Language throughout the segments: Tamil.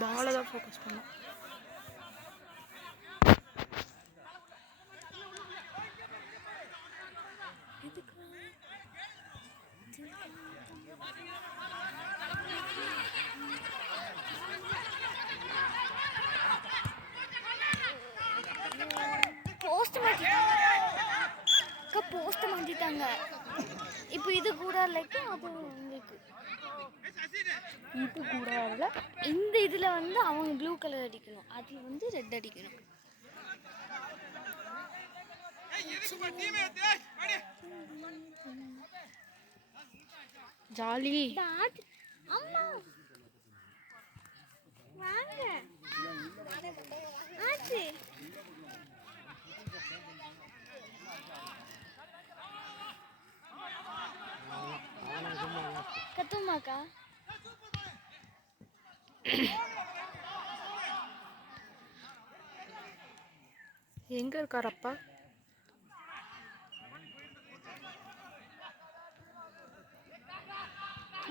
பாலை தான் ஃபோக்கஸ் பண்ணோம். போஸ்ட் மாட்டிட்டாங்க. இப்போ இது கூட லைக் அது உங்களுக்கு இது கூட இல்லை. இந்த இதில் வந்து அவங்க ப்ளூ கலர் அடிக்கணும், அதில் வந்து ரெட் அடிக்கணும். ஜாலி. அம்மா வாங்க ஆச்சி. கத்துமாக்கா எங்க இருக்கார் அப்பா?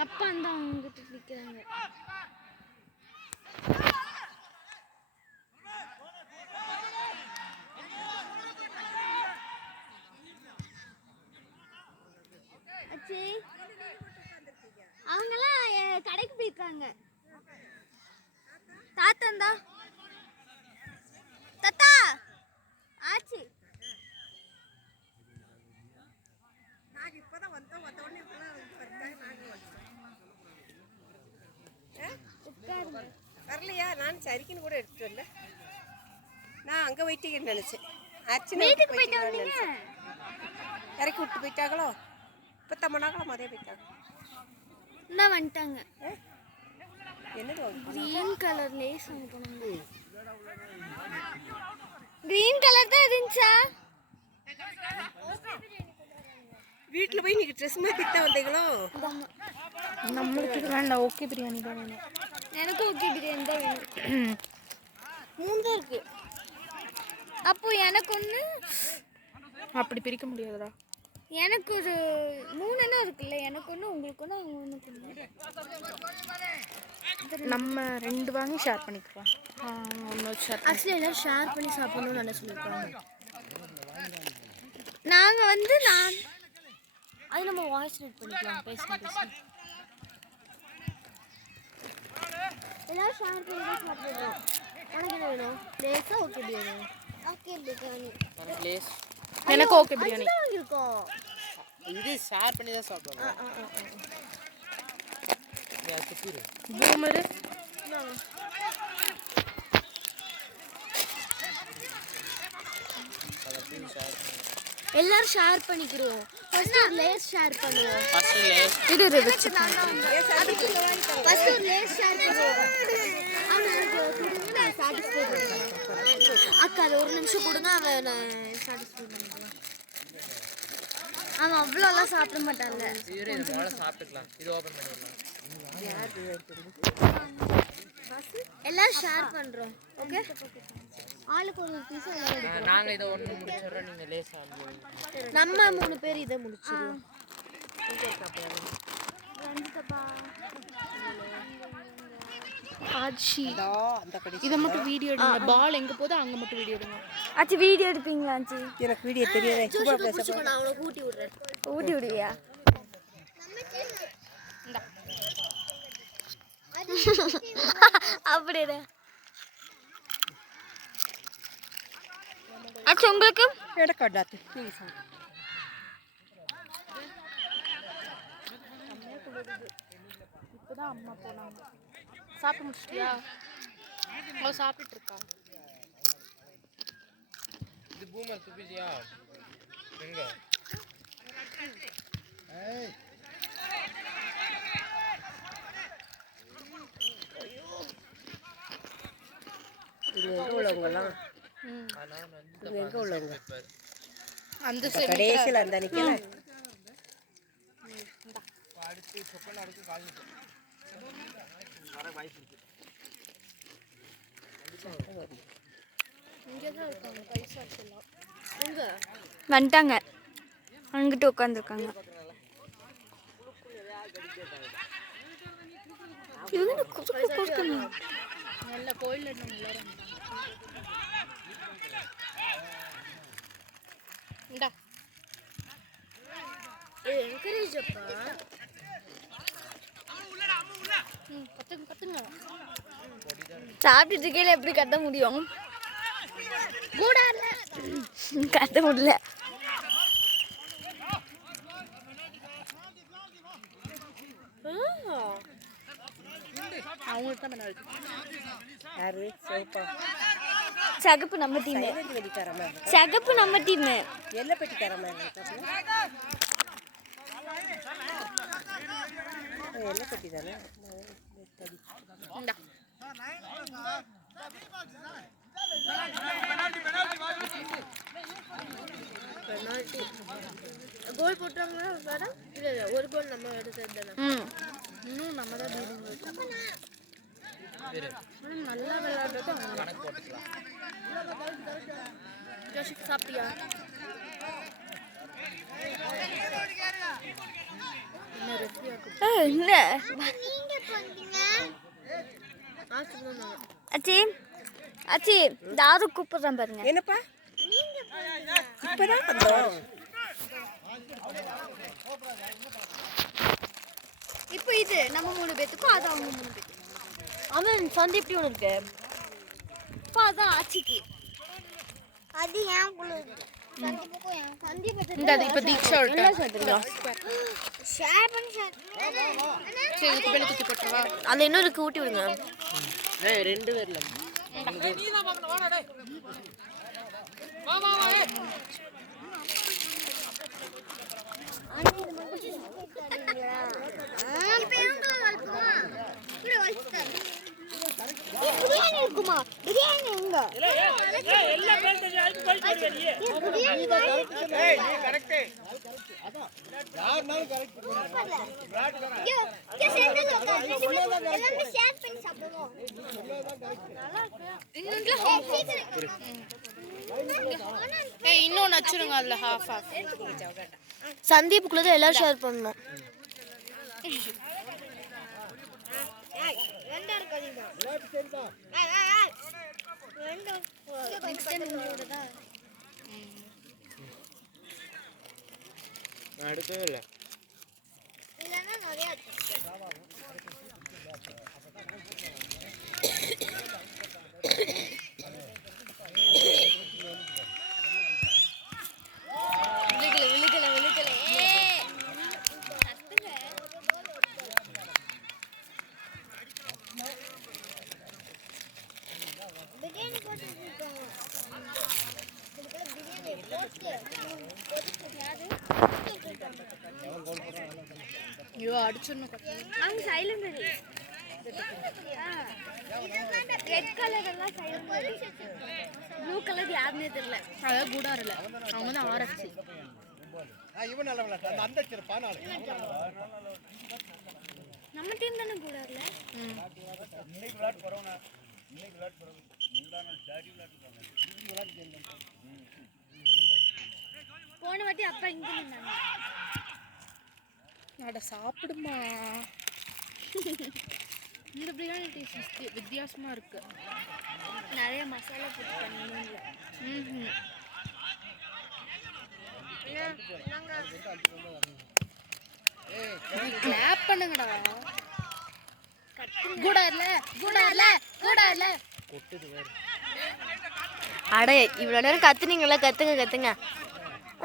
அப்பா அந்த அவங்ககிட்ட நிற்கிறாங்க. அவங்கெல்லாம் கடைக்கு போயிருக்காங்க. தாத்தா தாத்தா ஆச்சி நாங்கள் இப்போ தான் வந்தோம். வந்த உடனே வரலையா? நான் சரிக்குன்னு கூட எடுத்துட்டு வரல. நான் அங்கே போயிட்டீங்கன்னு நினச்சேன். வீட்டுக்கு போயிட்டு இறக்கி விட்டு போயிட்டாங்களோ? இப்போ தம்மனாங்களோ மதிய போயிட்டாங்க. இன்னும் வந்துட்டாங்க. என்னது கிரீன் கலர் லேஸ் வாங்கிட்டு கிரீன் கலர் தான் இருந்துச்சா? வீட்டில் போய் நீங்கள் ட்ரெஸ் மாற்றிட்டு தான் வந்தீங்களோ? நம்மளுக்கு இது வேண்டாம், ஓகே பிரியாணி தான் வேணும். எனக்கும் ஓகே பிரியாணி தான் வேணும். 3 தான் இருக்கு. அப்போ எனக்கு ஒன்று. அப்படி பிரிக்க முடியாதுடா. எனக்கு ஒரு 3 எண்ணம் இருக்குல்ல, எனக்கு ஒன்று உங்களுக்கு ஒன்று அவங்களுக்கு ஒன்று. நம்ம 2 வாங்கி ஷேர் பண்ணிக்கலாம். ஒன்று ஷேர் ஆக்சுவலி எல்லாம் ஷேர் பண்ணி சாப்பிடணும்னு நல்லா சொல்லியிருக்காங்க. நாங்கள் வந்து அது நம்ம வாய்ஸ் ரெட் பண்ணிக்கலாம். பேசலாம் எல்லாம் ஷேர் பண்ணி தான் சாப்பிடுவோம். உனக்கு என்ன வேணும்? லேஸா ஓகே பிரியாணி? ஓகே பிரியாணி. எனக்கு ஓகே பிரியாணி இருக்கும். இது ஷேர் பண்ணி தான் சாப்பிடுவோம். பூமரு எல்லாரும் ஷேர் பண்ணிக்கிறோம். ஃபர்ஸ்ட் ஒரு லேஸ் ஷேர் பண்ணுவோம். ஃபர்ஸ்ட் லேஸ் இது வெச்சு ஃபர்ஸ்ட் ஒரு லேஸ் ஷேர் பண்ணுவோம். நான் சாட்டிஸ்ஃபை பண்ணுவேன். அக்கா அது ஒரு நிமிஷம் கொடுங்க, அவன் சாட்டிஸ்ஃபை பண்ணுவான். அவன் அவ்வளோலாம் சாப்பிட மாட்டான்ல. சாப்பிட்டுக்கலாம். இது ஓபன் பண்ணிடலாம். எல்லாரும் ஷேர் பண்றோம். ஓகே, ஆளுக்கு ஒரு பீஸ். நாங்க இத ஒண்ணு முடிச்சறோம், நீங்க லேஸ் ஆடுங்க. நம்ம 3 பேர் இத முடிச்சிரோம். ஆச்சி இத மட்டும் வீடியோ எடுங்க. பால் எங்க போதோ அங்க மட்டும் வீடியோ எடுங்க. ஆச்சி வீடியோ எடுப்பீங்களா? ஆச்சி எனக்கு வீடியோ தெரியாது. சும்மா பேச. நான் அவளை ஊட்டி விடுறேன். ஊட்டி விடுவியா? அப்படியே ஆச்சி உங்களுக்கு எடுக்கடாது. நீங்க சாப்பிடுங்க. இப்பதான் அம்மா போனாங்க. சாப்பிட்டு முடிச்சிட்டியா? அவ சாப்பிட்டு இருக்கா. இது பூமர் துப்பிச்சியா? எங்க? ஏய் எங்க உள்ளவங்கலாம்? எங்க உள்ளவங்க? அந்த கடைசில அந்த நிக்கல. அடுத்து சொப்பன அடுத்து கால் நிக்கு. வர வாய்ப்பு இருக்கு. இங்க தான் இருக்காங்க பைசா எல்லாம். எங்க வந்துட்டாங்க? அங்கிட்டு உட்காந்துருக்காங்க. இவங்க கொடுக்கணும் நல்ல கோயில்ல இருந்தவங்க எல்லாரும் இந்தா என்கரேஜ் அப்பா. கத்துங்க கத்துங்க. சாப்பிட்டு இருக்கையில எப்படி கத்த முடியும்? கூட கத்த முடியல. அவங்களுக்கு தான் பண்ண யாரு சிவப்பா சகப்பு நம்ம டீம். வெடிக்காரமா சகப்பு நம்ம டீம். எல்லை பெட்டிக்காரமா எல்லை பெட்டி தானே. இந்தா கோல் போட்டாங்களா வேற? இல்ல இல்ல, ஒரு கோல் நம்ம எடுத்தது தானே. இன்னும் நம்ம தான் லீடிங் இருக்கோம். நல்லா விளையாடுறது ஜோஷிக் சாப்பிட்டியா? என்ன அச்சி அச்சி தாரு கூப்பிடுறேன் பாருங்க. என்னப்பா இப்பதான் வந்தோம். இப்போ இது நம்ம 3 பேத்துக்கும், அது அவங்க 3 பேத்துக்கும். அவன் சந்தீப்டி ஒன்று இருக்கு. இப்போ அதான் ஆச்சிக்கு. அது ஏன் குழுது? இந்த இப்ப தீக்ஷா ஷேர் பண்ணி சரி இதுக்கு மேல தூக்கி போட்டுருவா. அதில் இன்னொரு ஊட்டி விடுங்க. 2 பேர்ல பிரியாணி இருக்குமா? பிரியாணி எங்க? இன்னொன்னு வச்சிருங்க அதுல ஹாஃப் ஹாஃப். சந்தீப்புக்குள்ளதான் எல்லாரும் ஷேர் பண்ணணும். எடுக்கவே இல்லை. ஐயோ அடிச்சிடணும். அவங்க சைலண்ட் ரெட் கலர் எல்லாம் சைலண்ட். ப்ளூ கலர் யாருன்னே தெரியல. அதான் கூடாரில் அவங்க தான் ஆர்எஃப்சி. இவன் நல்ல விளையாட்டு அந்த சிறப்பா நாளை நம்ம டீம் தானே கூடார்ல. இன்னைக்கு விளையாட்டு போறவனா இன்னைக்கு விளையாட்டு போறவங்க முந்தான டாடி விளையாட்டு போன வாட்டி அப்பா இங்க நின்னாங்க. அட சாப்பிடுமா. இந்த பிரியாணி டேஸ்ட் வித்தியாசமா இருக்கு. நிறைய மசாலா போட்டு பண்ணுங்க. கிளாப் பண்ணுங்கடா. கூடார்ல கூடார்ல கூடார்ல கொட்டுது வேற. அட இவ்வளோ நேரம் கத்துனீங்களா? கத்துங்க கத்துங்க.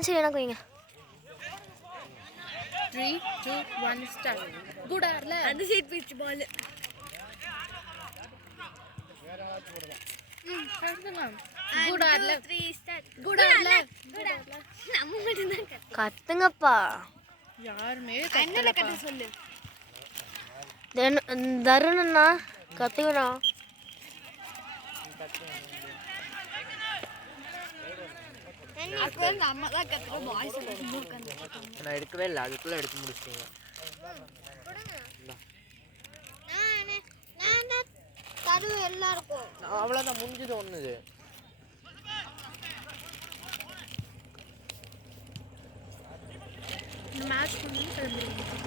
சரி எனக்கு வைங்க. 3 2 1 ஸ்டார்ட். கூடார்ல அந்த சைடு பீச் பால். கூடார்ல 3 ஸ்டார்ட். கூடார்ல நம்ம மட்டும் தான் கத்துங்கப்பா. யாருமே என்னல கத்த சொல்லு. தருணண்ணா கத்துக்கடா. நம்ம தான் கத்துக்க வாய்ஸ் நான் எடுக்கவே இல்லை, அதுக்குள்ள எடுத்து முடிச்சிட்டீங்க. எல்லாருக்கும் அவ்வளோதான் முடிஞ்சது ஒன்றுது. மேட்ச் பண்ணி கிளம்பிடுவோம்.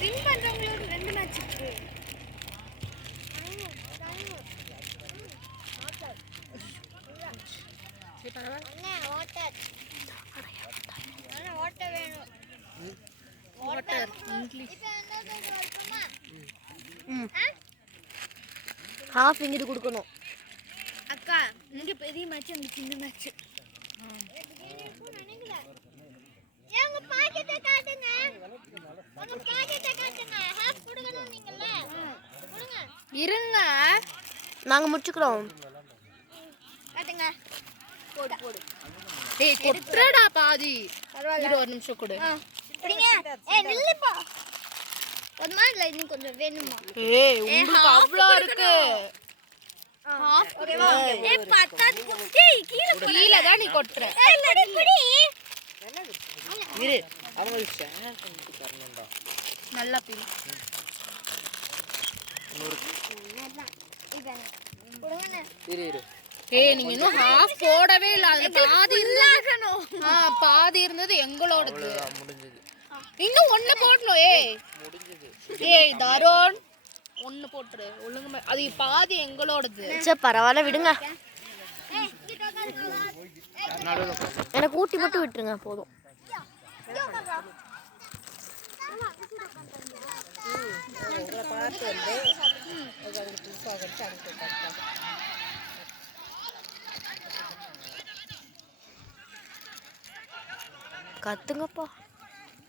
வின் பண்றவங்களோட 2 மேட்ச் இருக்கு. சரி பரவாயில்ல. அண்ணே வாட்டர். அண்ணே வாட்டர் வேணும். Water English. இப்போ என்ன சொல்றோமா? ஹாஃப் இங்கிட்டு கொடுக்கணும். அக்கா இங்க பெரிய மேட்ச் அங்க சின்ன மேட்ச். ஏங்க பாக்கெட்ட காட்டுங்க. உங்க பாக்கெட்ட காட்டுங்க. ஹாஃப் கொடுக்கணும் நீங்கல. கொடுங்க. இருங்க. நாங்க முடிச்சுக்கிறோம். காட்டுங்க. போடு போடு. ஏய் கொட்றடா பாதி. பரவாயில்ல. ஒரு நிமிஷம் கொடு. பிடிங்க. ஏய் நில்லுப்பா. ஒரு மாதிரி இன்னும் கொஞ்சம் வேணுமா? ஏய் உங்களுக்கு அவ்ளோ இருக்கு. ஹாஃப் ஓகேவா? ஏய் பத்தாது குட்டி கீழ தான் நீ கொட்ற. ஏய் லடி குடி. இரு அவங்க ஷேர் பண்ணிட்டு தரணும்டா. நல்லா பிடி. இரு இரு ஏய் நீங்க இன்னும் ஹாஃப் போடவே இல்ல. அதுல பாதி இருந்தது. பாதி இருந்தது எங்களோடது. முடிஞ்சது. இன்னும் ஒண்ணு போடணும். ஏய் முடிஞ்சது. ஏய் தரோன் ஒண்ணு போட்டுரு. ஒழுங்கா அது பாதி எங்களோடது. சரி பரவாயில்ல விடுங்க. ஏய் கிட்ட உட்காருங்க. நடுவுல எனக்கு ஊட்டி மட்டும் விட்டுருங்க போதும். உங்களை பார்த்து வந்து அவங்க புதுசாக கழிச்சு அனுப்பிட்டு உட்காந்துட்டாங்க. கத்துங்கப்பா.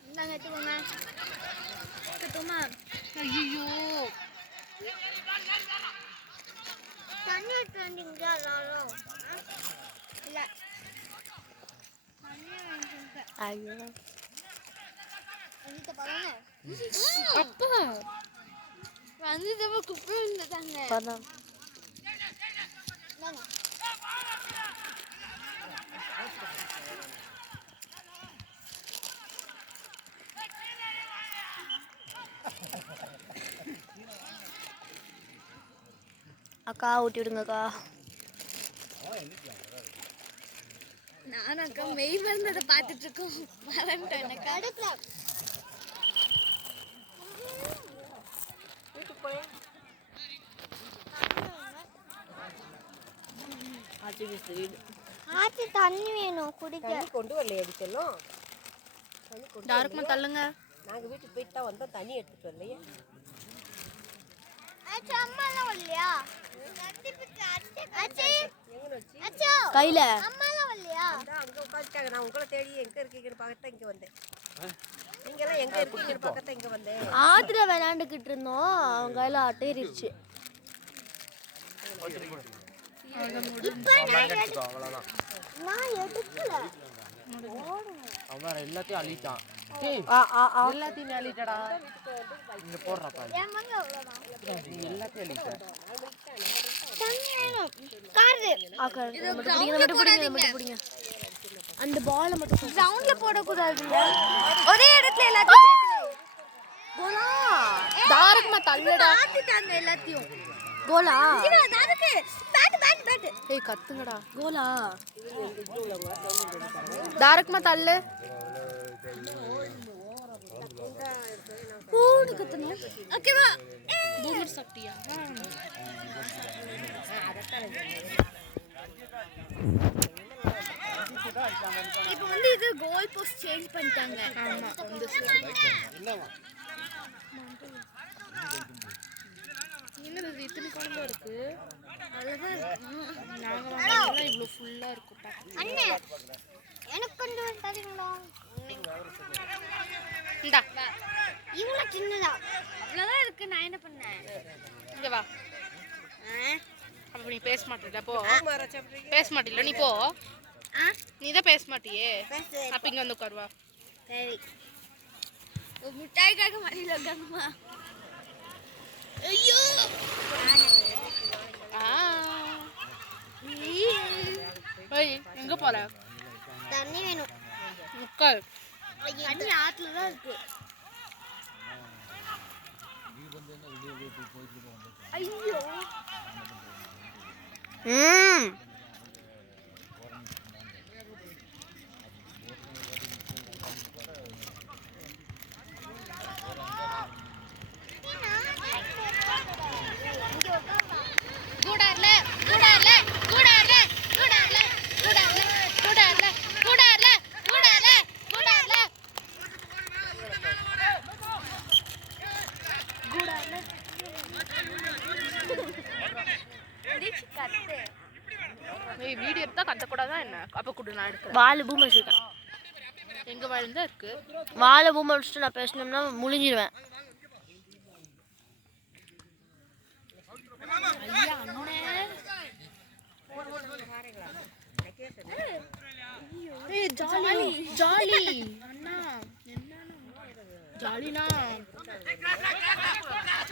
இந்தாங்க எடுத்துக்கோங்க. கட்டுமா? ஐயோ தண்ணி எடுத்து வந்தீங்களா எல்லாரும்? இல்ல தண்ணி வாங்கிட்டு ஐயோ வந்துட்டு பாருங்க. அப்பா வந்துட்டு குப்பை இருந்துட்டாங்க. பதம். இந்தாங்க. அக்கா ஊட்டி விடுங்கக்கா. நானும் அக்கா மெய் மறந்ததை பார்த்துட்டு இருக்கோம். மறந்துட்டேன் கடுப்புல. ஆச்சி தண்ணி வேணும் குடிக்க. தண்ணி கொண்டு வரலையே அடிச்செல்லாம். தண்ணி கொண்டு டார்க்மா தள்ளுங்க. நாங்கள் வீட்டுக்கு போயிட்டு தான் வந்தோம். தண்ணி எடுத்துட்டு வரலையே. ஆச்சி அம்மாலாம் வரலையா? ஆச்சி எங்கே வச்சு அச்சோ கையில அம்மாலாம் வரலையா? அங்கே உட்காந்துட்டாங்க. நான் உங்களை தேடி எங்கே இருக்கீங்கன்னு பார்க்கத்தான் இங்கே வந்தேன். நீங்களாம் எங்கே இருக்கீங்கன்னு பார்க்கத்தான் இங்கே வந்தேன். ஆத்துல விளையாண்டுக்கிட்டு இருந்தோம். அவங்க கையில அட்டையிருச்சு. அவ்வளோதான். நான் எடுக்கல. அவன் எல்லாத்தையும் அழிட்டான். எல்லாத்தையும் அழிட்டடா. இங்க போடுறப்பா. என் மங்க அவ்வளோதான். நீ எல்லாத்தையும் அழிட்ட. தண்ணி வேணும். காரு அக்கா இதை மட்டும் பிடிங்க, இதை மட்டும் பிடிங்க, இதை மட்டும் பிடிங்க. அந்த பாலை மட்டும் ரவுண்ட்ல போடக்கூடாது. ஒரே இடத்துல எல்லாத்தையும் சேர்த்து கோலா. டார்க்மா தள்ளுடா. மாத்திட்டாங்க எல்லாத்தையும். கோலா. அதுக்கு பேட் பேட் பேட். ஏய் கத்துங்கடா. கோலா. டார்க்மா தள்ளு. கூடு கத்தணும். ஓகேவா? பூமர் சக்தியா? இப்போ வந்து இது கோல் போஸ்ட் சேஞ்ச் பண்ணிட்டாங்க. ஆமா வந்து என்னது இது இத்தனை குழம்பு இருக்கு? அழகா இருக்கு. நாங்க வாங்குறதுல இவ்ளோ ஃபுல்லா இருக்கும் பாக்க. அண்ணே எனக்கு கொஞ்சம் தரீங்களா? இந்தா இவ்வளோ சின்னதா அவ்வளோதான் இருக்கு. நான் என்ன பண்ணேன்? இங்க வா. அப்ப நீ பேச மாட்டீல போ. மாறா சாப்பிட்றீங்க. பேச மாட்டீல நீ போ. நீ தான் பேச மாட்டியே. அப்ப இங்க வந்து உட்காருவா. சரி. ஒரு மிட்டாய்க்காக மடியில் உட்காந்துமா. ஐயோ ஏய் எங்க போற? தண்ணி வேணும். உட்கார். தண்ணி ஆத்துல தான் இருக்கு. ஐயோ ஏய் வீடியோ எடுத்தா கத்தக்கூடாதா என்ன? அப்ப குடு நான் எடுக்கிறேன். வால் பூமர் வச்சிருக்கேன். எங்க வால் தான் இருக்கு. வால் பூமர் வச்சுட்டு நான் பேசணும்னா முழிஞ்சிடுவேன். ஐயா அண்ணே. ஏய் ஜாலி ஜாலி அண்ணா என்னன்னா ஜாலினா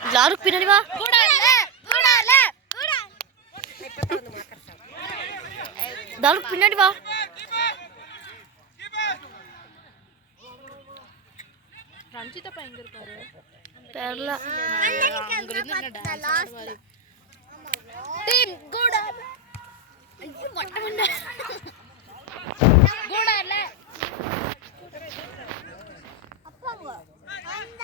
எல்லாரும் பின்னாடி வா. எல்லாரும் பின்னாடி வா. ரஞ்சிதப்பா எங்க இருக்காரு? தெரியல. அங்க இருந்து என்ன டான்ஸ் ஆடுவாரு. டீம் கோடா. ஐயோ மட்டமண்ண. கோடா இல்ல. அப்பாங்க அந்த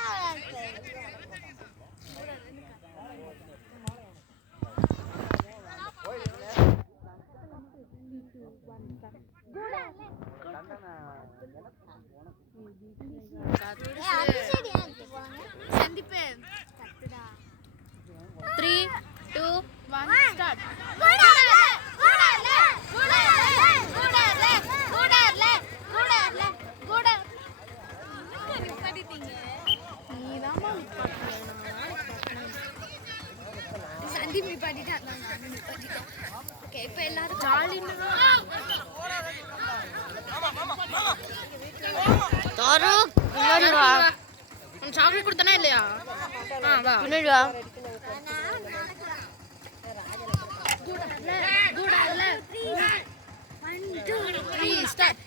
சந்திப்பு 3 2 1 ஸ்டார்ட். சந்தீப் நிப்பாட்டிட்டான். ஓகே இப்போ எல்லாரும் தாரூக் பின்னாடி வா. உன் சாக்லேட் கொடுத்தனா இல்லையா? வா பின்னாடி வா. ஸ்டார்ட்.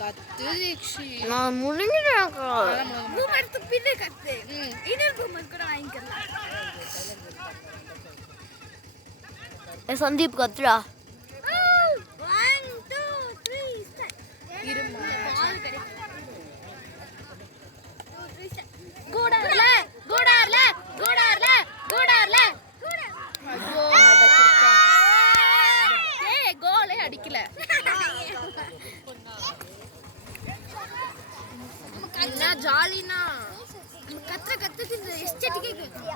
கத்து தீக்ஷி. நான் முழிஞ்சிடுவேன். பூமர் துப்பிட்டு கத்து. இன்னொரு பூமர் கூட வாங்கிக்கலாம். சந்தீப் கத்துடா. 1 2 3 ஸ்டார்ட். இருமா. கூடார்ல ஐயோ ஏய் கோலே அடிக்கல. என்ன ஜாலினா கத்துக்கு இந்த எஸ்டேட்டிக்கே கேக்கும்.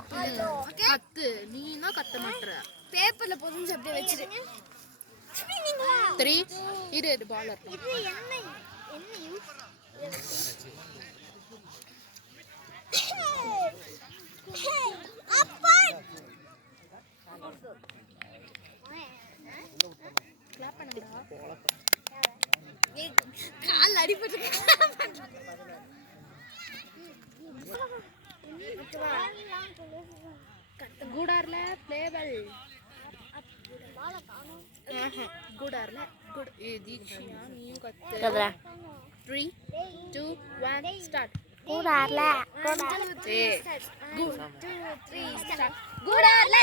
ஓகே கத்து நீனா கத்த மாட்டற. பேப்பர்ல பொதிஞ்சு அப்படியே வச்சிரு. 3 இரு பாலர். இது என்ன அப்பா கிளாப் பண்ணுடா. கால் அடிபட்டு கூடார்ல பிளேவல். கூடார்ல குட் தீக்ஷியா நீயும் கத்து. கத்துடா. 3 2 1 ஸ்டார்ட். கூடார்ல ஏய் 1 2 3 ஸ்டார்ட். கூடார்ல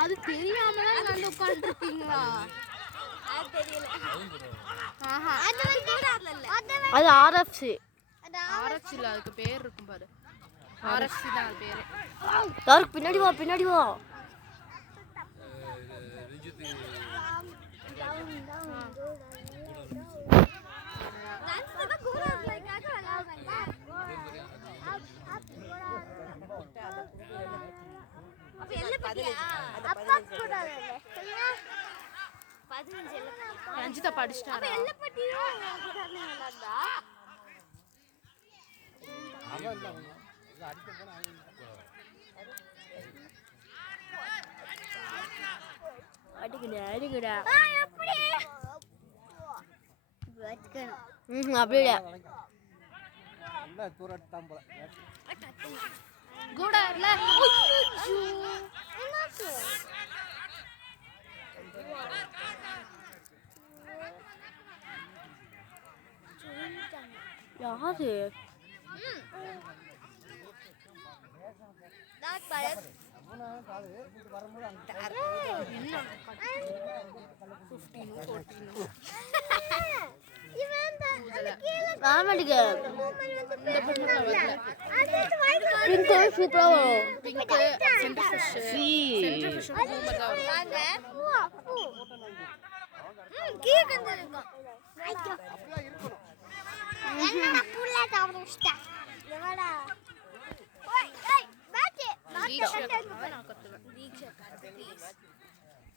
அது தெரியாம தான் வந்து உட்கார்ந்துட்டீங்களா? ஆஹா அது RFC. ஆர்எஃப்சி இல்ல அதுக்கு பேர் இருக்கும் பாரு. ஆர்எஃப்சி தான் அது பேரு. தாரூக் பின்னாடி வா. ரஞ்சிதா படிச்சிட்டாரா? அடிக்கடா. அப்படியே கூடார்ல யாரு? ஆமாடிங்க. பிங்க் சூப்பரா வரும். Pink centre fish. Centre fish boomer தான் வரும். கீழே கந்துருக்கும் என்னடா புள்ள சாப்பிட வச்சிட்டா எவடா ஓய் ஏய் பாட்டி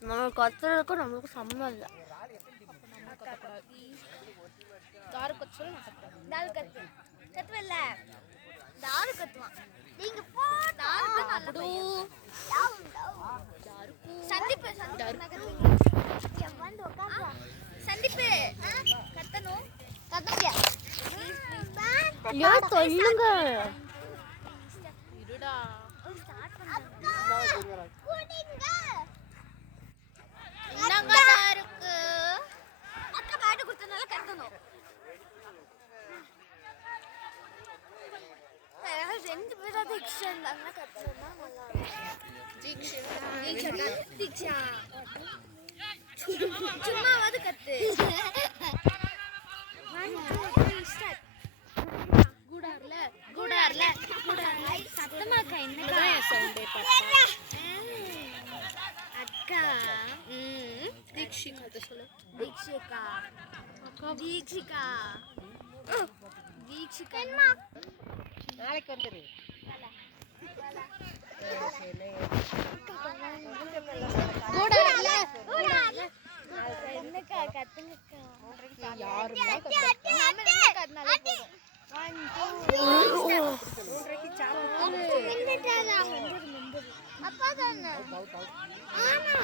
நம்ம கத்துறதுக்கும் நம்மளுக்கு சம்மந்தம் இல்லை. தாரு கத்து சொல்லு, நான் கத்துறேன். தாரு கத்து கத்துவல்ல தாரு கத்துவான். நீங்க போ தாரு கத்து சந்திப்பு வந்து உட்கார்ந்து சந்திப்பு கத்தணும் கத்துங்க ஐயோ சொல்லுங்க. இருடா. என்னங்க தாருக்கு அக்கா பாட்டு கொடுத்தனால கத்தணும். ரெண்டு பேரா தீக்ஷா இருந்தாங்கன்னா கத்துனா நல்லா இருக்கும். தீக்ஷா சும்மாவது கத்து. 1 2 3 ஸ்டார்ட். கூடார்ல சத்தமா அக்கா என்னடா சவுண்டே பாப்பா. அக்கா தீக்ஷிகா அது சொல்லு. தீக்ஷிகா நாளைக்கு வந்துரு. என்னக்கா கத்துங்கக்கா யாருமே அப்பா தானே ஆமா